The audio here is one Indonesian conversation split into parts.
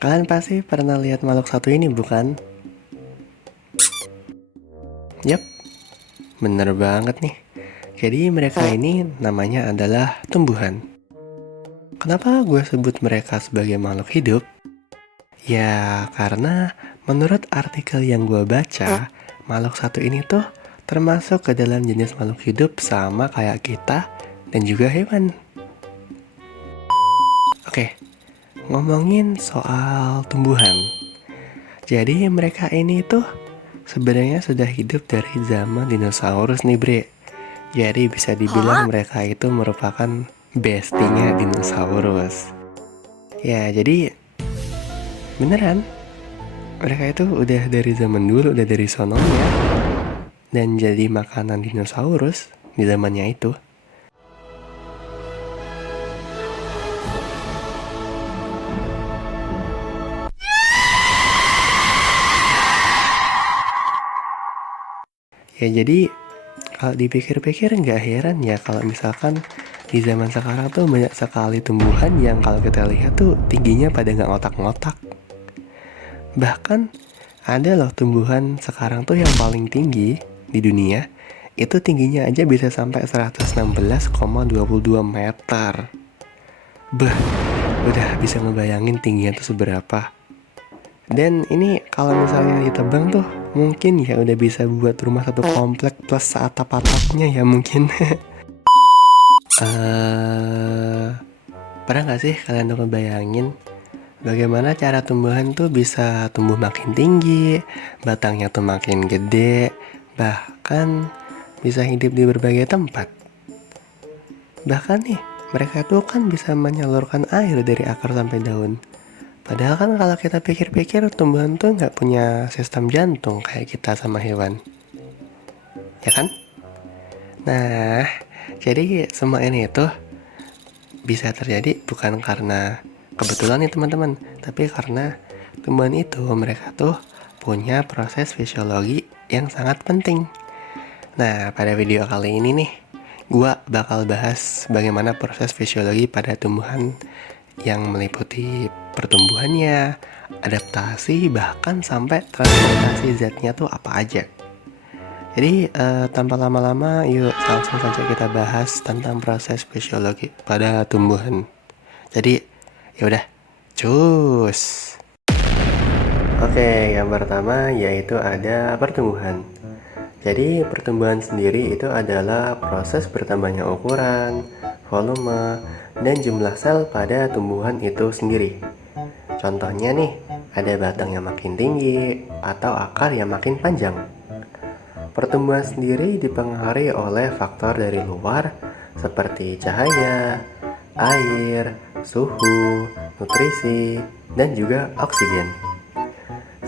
Kalian pasti pernah lihat makhluk satu ini bukan? Yap, bener banget nih. Jadi mereka ini namanya adalah tumbuhan. Kenapa gue sebut mereka sebagai makhluk hidup? Ya karena menurut artikel yang gue baca, makhluk satu ini tuh termasuk ke dalam jenis makhluk hidup sama kayak kita dan juga hewan. Oke, ngomongin soal tumbuhan. Jadi mereka ini tuh sebenarnya sudah hidup dari zaman dinosaurus nih bre. Jadi bisa dibilang mereka itu merupakan bestinya dinosaurus. Ya jadi beneran mereka itu udah dari zaman dulu, udah dari sononya. Dan jadi makanan dinosaurus di zamannya itu. Ya jadi kalau dipikir-pikir nggak heran ya kalau misalkan di zaman sekarang tuh banyak sekali tumbuhan yang kalau kita lihat tuh tingginya pada nggak ngotak-ngotak. Bahkan ada loh tumbuhan sekarang tuh yang paling tinggi di dunia itu tingginya aja bisa sampai 116,22 meter. Bah, udah bisa ngebayangin tingginya tuh seberapa. Dan ini kalau misalnya ditebang tuh mungkin ya udah bisa buat rumah satu komplek plus atap-atapnya ya mungkin. Pernah gak sih kalian tuh ngebayangin bagaimana cara tumbuhan tuh bisa tumbuh makin tinggi, batangnya tuh makin gede, bahkan bisa hidup di berbagai tempat. Bahkan nih, mereka tuh kan bisa menyalurkan air dari akar sampai daun. Padahal kan kalau kita pikir-pikir tumbuhan tuh nggak punya sistem jantung kayak kita sama hewan. Ya kan? Nah, jadi semua ini tuh bisa terjadi bukan karena kebetulan nih teman-teman, tapi karena tumbuhan itu mereka tuh punya proses fisiologi yang sangat penting. Nah, pada video kali ini nih, gua bakal bahas bagaimana proses fisiologi pada tumbuhan yang meliputi pertumbuhannya, adaptasi, bahkan sampai transportasi zatnya tuh apa aja. Jadi tanpa lama-lama yuk langsung saja kita bahas tentang proses fisiologi pada tumbuhan. Jadi yaudah, cus. Oke, yang pertama yaitu ada pertumbuhan. Jadi pertumbuhan sendiri itu adalah proses bertambahnya ukuran, volume, dan jumlah sel pada tumbuhan itu sendiri. Contohnya nih, ada batang yang makin tinggi atau akar yang makin panjang. Pertumbuhan sendiri dipengaruhi oleh faktor dari luar seperti cahaya, air, suhu, nutrisi, dan juga oksigen.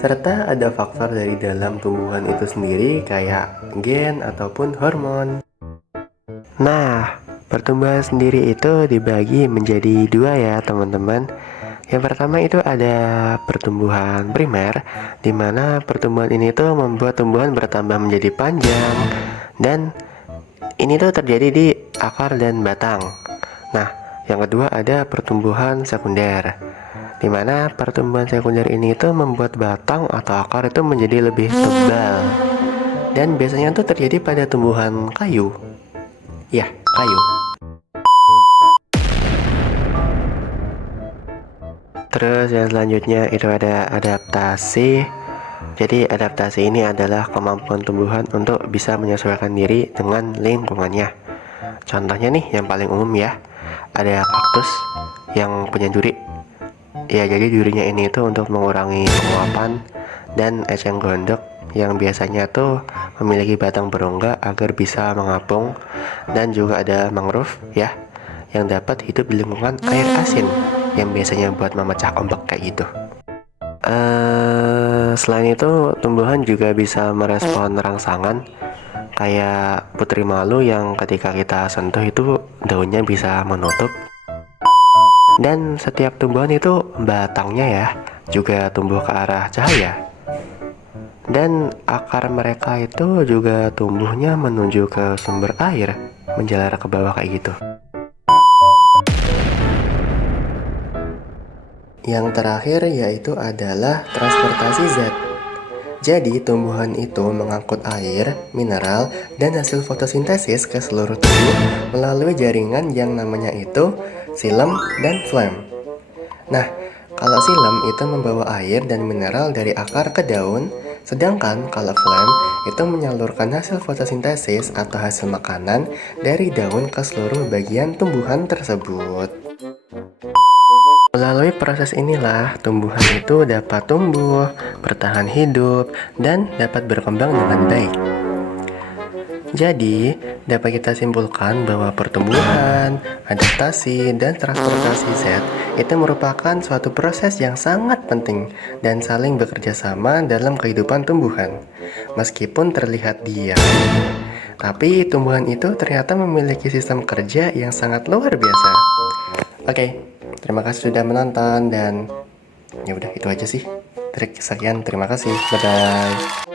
Serta ada faktor dari dalam tumbuhan itu sendiri kayak gen ataupun hormon. Nah, pertumbuhan sendiri itu dibagi menjadi dua ya teman-teman. Yang pertama itu ada pertumbuhan primer, di mana pertumbuhan ini tuh membuat tumbuhan bertambah menjadi panjang dan ini tuh terjadi di akar dan batang. Nah, yang kedua ada pertumbuhan sekunder, di mana pertumbuhan sekunder ini tuh membuat batang atau akar itu menjadi lebih tebal dan biasanya tuh terjadi pada tumbuhan kayu. Ya, kayu. Terus yang selanjutnya itu ada adaptasi. Jadi adaptasi ini adalah kemampuan tumbuhan untuk bisa menyesuaikan diri dengan lingkungannya. Contohnya nih yang paling umum ya, ada kaktus yang punya duri. Ya jadi durinya ini tuh untuk mengurangi penguapan, dan eceng gondok yang biasanya tuh memiliki batang berongga agar bisa mengapung, dan juga ada mangrove ya yang dapat hidup di lingkungan air asin yang biasanya buat memecah ombak kayak gitu. Selain itu tumbuhan juga bisa merespon rangsangan kayak putri malu yang ketika kita sentuh itu daunnya bisa menutup. Dan setiap tumbuhan itu batangnya ya juga tumbuh ke arah cahaya. Dan akar mereka itu juga tumbuhnya menuju ke sumber air, menjalar ke bawah kayak gitu. Yang terakhir yaitu adalah transportasi Z. Jadi, tumbuhan itu mengangkut air, mineral, dan hasil fotosintesis ke seluruh tubuh melalui jaringan yang namanya itu xilem dan phloem. Nah, kalau xilem itu membawa air dan mineral dari akar ke daun, sedangkan kalau phloem itu menyalurkan hasil fotosintesis atau hasil makanan dari daun ke seluruh bagian tumbuhan tersebut. Melalui proses inilah tumbuhan itu dapat tumbuh, bertahan hidup, dan dapat berkembang dengan baik. Jadi, dapat kita simpulkan bahwa pertumbuhan, adaptasi, dan transportasi Z itu merupakan suatu proses yang sangat penting dan saling bekerja sama dalam kehidupan tumbuhan. Meskipun terlihat diam, tapi tumbuhan itu ternyata memiliki sistem kerja yang sangat luar biasa. Oke, terima kasih sudah menonton dan ya udah itu aja sih. Sekian, terima kasih. Bye bye.